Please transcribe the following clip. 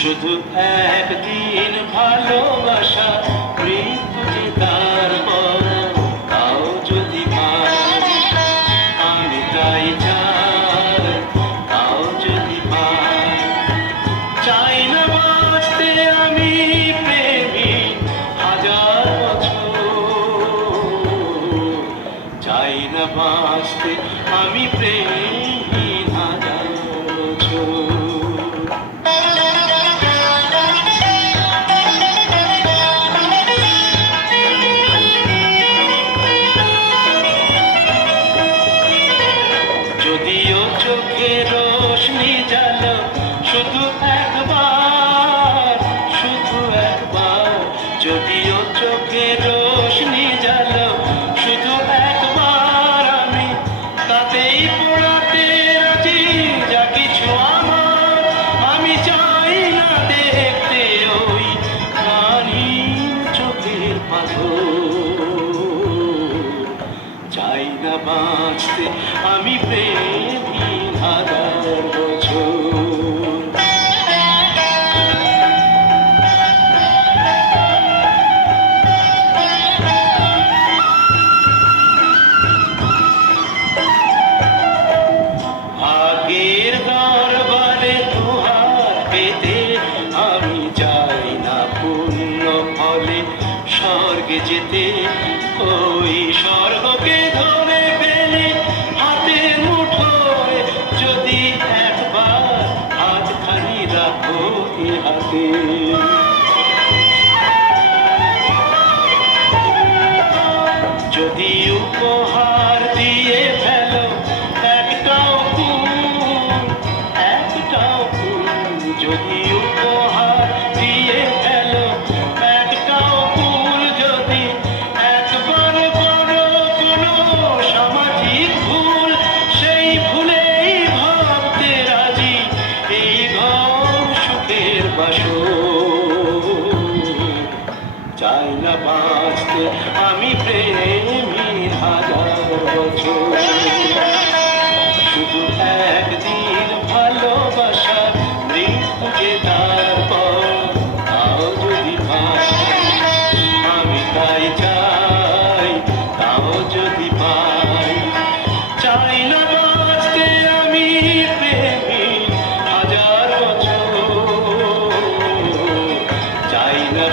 শুধু একদিন ভালোবাসা মৃত্যু যে তারপর তাও যদি পাই, আমি তাই চাই তাও যদি পাই। চাই না বাঁচতে আমি প্রেমী হাজার বছর, চাই না বাঁচতে আমি প্রেমী হাজার বছর। যদিও চোখে রোশনি জ্বালো শুধু একবার, শুধু একবার, যদিও চোখে রোশনি জ্বালো শুধু একবার, আমি তাতেই পোড়াতে রাজি যা কিছু আমার। আমি চাই না দেখতে ওই প্রাণীর চোখের পাথর, চাই না বাঁচতে আমি প্রেমী হাজার বছর। ভাগ্যের দরবারে দুহাত পেতে আমি চাই না পুণ্য ফলে স্বর্গে যেতে, ওই স্বর্গকে ধরে পেলে হাতের মুঠোয় যদি একবার হাতখানি রাখো এ হাতে। যদি উপহার দিয়ে ফেলো একটাও ফুল, একটাও ফুল, যদি উপহার দিয়ে ফেলো একটাও ফুল, যদি একবার করো কোনো সামাজিক ভুল, সেই ভুলেই ভাবতে রাজি এই ঘর সুখের বাসর। চাই না বাঁচতে আমি প্রেমী হাজার বছর, শুধু একদিন ভালোবাসার মৃত্যু যে তারপর তাও যদি পাই, আমি তাই চাই তাও যদি পাই। চাই না বাঁচতে আমি প্রেমী হাজার বছর, চাই না